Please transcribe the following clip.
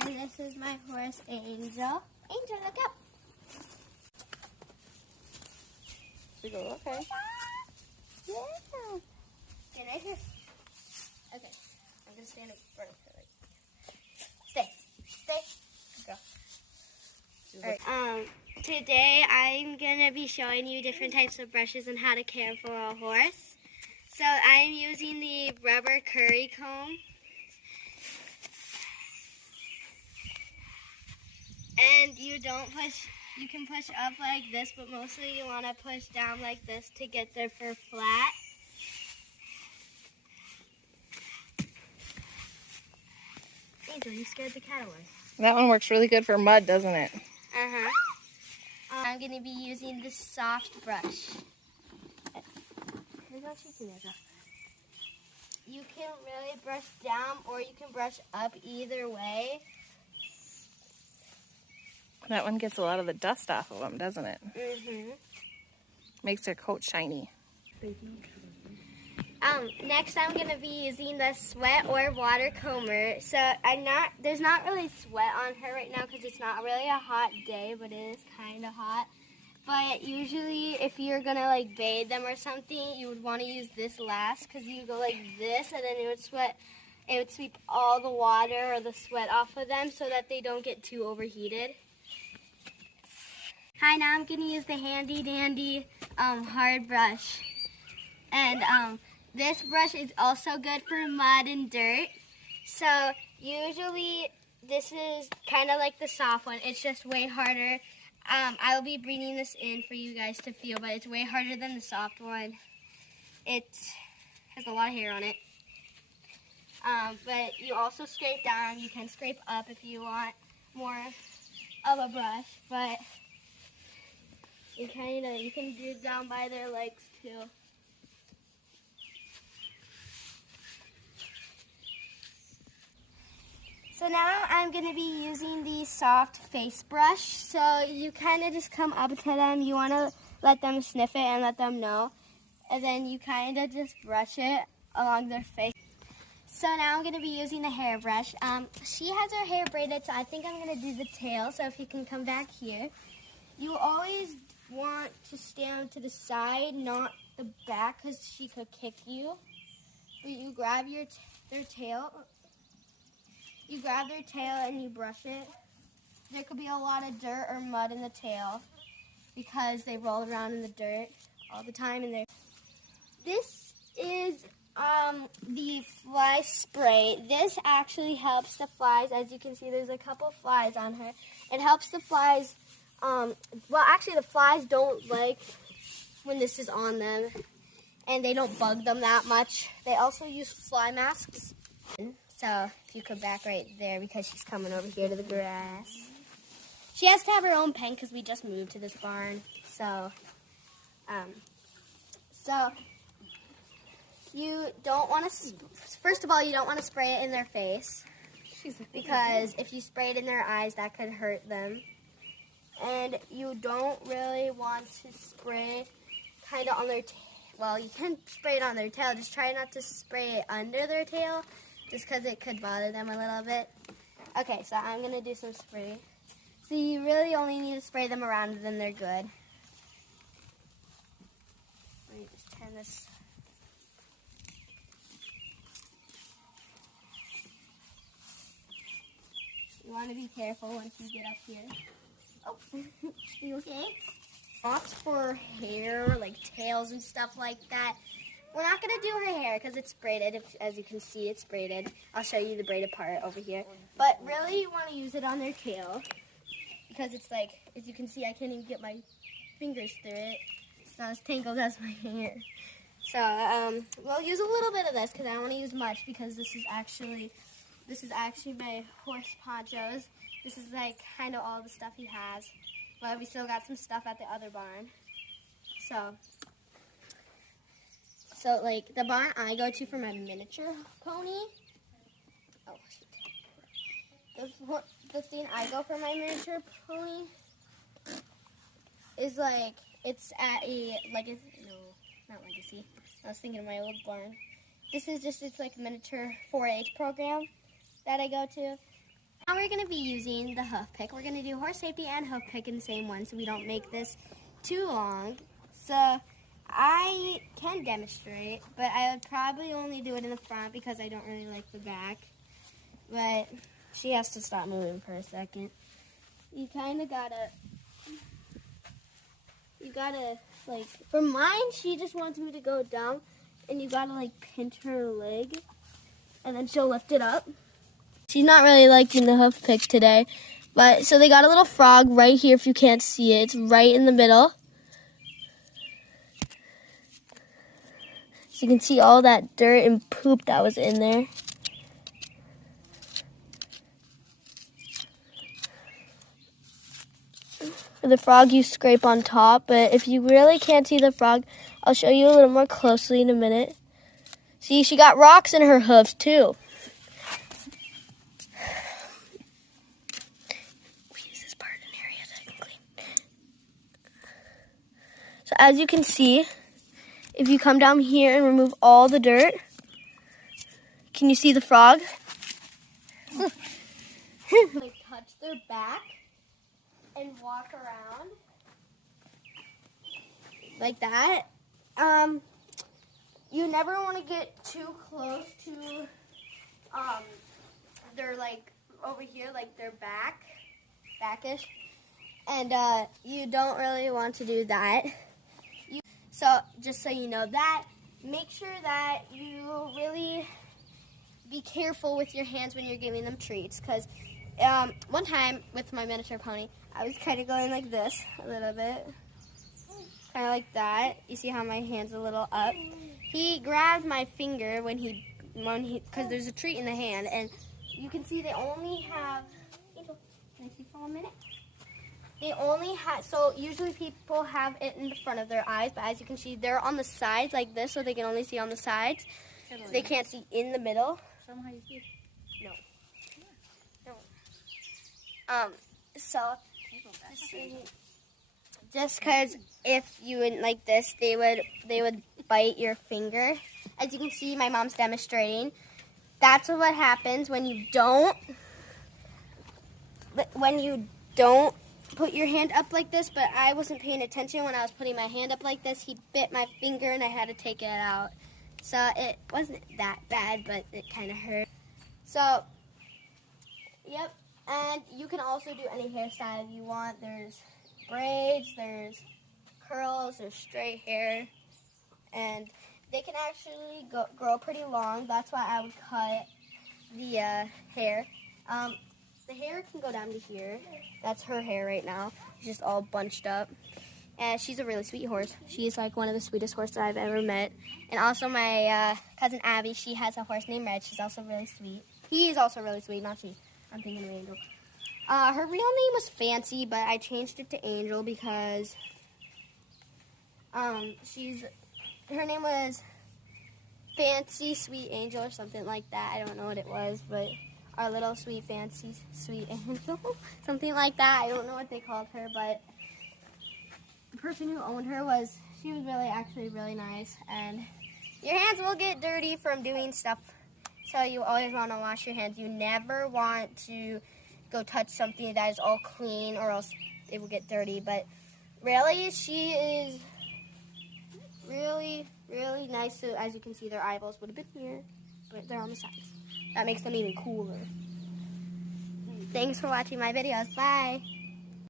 And this is my horse, Angel. Angel, look up. She goes, okay. Yeah. Stand right here. Okay. I'm going to stand in front of her. Stay. Stay. Go. Alright. Today I'm going to be showing you different types of brushes and how to care for a horse. So I'm using the rubber curry comb. And you can push up like this, but mostly you want to push down like this to get their fur flat. Angel, you scared the cat away. That one works really good for mud, doesn't it? Uh-huh. I'm going to be using this soft brush. You can really brush down or you can brush up either way. That one gets a lot of the dust off of them, doesn't it? Mm-hmm. Makes their coat shiny. Next I'm going to be using the sweat or water comber. So there's not really sweat on her right now because it's not really a hot day, but it is kind of hot. But usually if you're going to like bathe them or something, you would want to use this last because you go like this and then it would sweep all the water or the sweat off of them so that they don't get too overheated. Hi, now I'm going to use the handy dandy hard brush. And this brush is also good for mud and dirt. So usually this is kind of like the soft one. It's just way harder. I'll be bringing this in for you guys to feel, but it's way harder than the soft one. It has a lot of hair on it. But you also scrape down. You can scrape up if you want more of a brush, but you can do it down by their legs too. So now I'm going to be using the soft face brush. So you kind of just come up to them. You want to let them sniff it and let them know. And then you kind of just brush it along their face. So now I'm going to be using the hairbrush. She has her hair braided, so I think I'm going to do the tail. So if you can come back here. You always want to stand to the side, not the back, because she could kick you. But you grab their tail. You grab their tail and you brush it. There could be a lot of dirt or mud in the tail because they roll around in the dirt all the time. This is the fly spray. This actually helps the flies. As you can see, there's a couple flies on her. It helps the flies. Well, actually, the flies don't like when this is on them, and they don't bug them that much. They also use fly masks. So if you come back right there, because she's coming over here to the grass. She has to have her own pen because we just moved to this barn. So you don't want to, first of all, you don't want to spray it in their face because if you spray it in their eyes, that could hurt them. And you don't really want to spray kind of on their tail. Well, you can spray it on their tail. Just try not to spray it under their tail just because it could bother them a little bit. Okay, so I'm going to do some spray. So you really only need to spray them around and then they're good. Let me just turn this. You want to be careful once you get up here. Oh, are you okay? Spots for hair, like tails and stuff like that. We're not going to do her hair because it's braided. As you can see, it's braided. I'll show you the braided part over here. But really, you want to use it on their tail because it's like, as you can see, I can't even get my fingers through it. It's not as tangled as my hair. So, we'll use a little bit of this because I don't want to use much because this is actually my horse ponchos. This is like kind of all the stuff he has. But we still got some stuff at the other barn. So like the barn I go to for my miniature pony. Oh, shoot. The thing I go for my miniature pony is like, it's at not Legacy. I was thinking of my old barn. This is just, it's like a miniature 4-H program that I go to. Now we're going to be using the hoof pick. We're going to do horse safety and hoof pick in the same one so we don't make this too long. So I can demonstrate, but I would probably only do it in the front because I don't really like the back. But she has to stop moving for a second. You kind of gotta, like, for mine, she just wants me to go down, and you gotta, like, pinch her leg, and then she'll lift it up. She's not really liking the hoof pick today, but, so they got a little frog right here if you can't see it. It's right in the middle. So you can see all that dirt and poop that was in there. For the frog, you scrape on top, but if you really can't see the frog, I'll show you a little more closely in a minute. See, she got rocks in her hooves, too. We use this part in areas I can clean. So as you can see, if you come down here and remove all the dirt, can you see the frog? Like, touch their back and walk around like that. You never want to get too close to their, like, over here, like their backish, and you don't really want to do that. So just so you know that, make sure that you really be careful with your hands when you're giving them treats, because one time with my miniature pony, I was kind of going like this a little bit, kind of like that. You see how my hand's a little up? He grabbed my finger when he, because there's a treat in the hand, and you can see they only have, Angel, can I see for a minute? They only have, so usually people have it in the front of their eyes, but as you can see, they're on the sides like this, so they can only see on the sides. They can't see in the middle. Show them how you see. No. No. So, just because if you went like this, they would bite your finger. As you can see, my mom's demonstrating. That's what happens when you don't put your hand up like this, but I wasn't paying attention when I was putting my hand up like this. He bit my finger and I had to take it out. So it wasn't that bad, but it kind of hurt. So, yep. And you can also do any hairstyle you want. There's braids, there's curls, there's straight hair. And they can actually grow pretty long. That's why I would cut the hair. The hair can go down to here. That's her hair right now. It's just all bunched up. And she's a really sweet horse. She's like one of the sweetest horses I've ever met. And also my cousin Abby, she has a horse named Red. She's also really sweet. He is also really sweet, not she. I'm thinking of Angel. Her real name was Fancy, but I changed it to Angel because her name was Fancy Sweet Angel or something like that. I don't know what it was, but our little sweet Fancy Sweet Angel, something like that. I don't know what they called her, but the person who owned her she was actually really nice. And your hands will get dirty from doing stuff, so you always want to wash your hands. You never want to go touch something that is all clean, or else it will get dirty. But really, she is really, really nice. So as you can see, their eyeballs would have been here, but they're on the sides. That makes them even cooler. Thanks for watching my videos. Bye.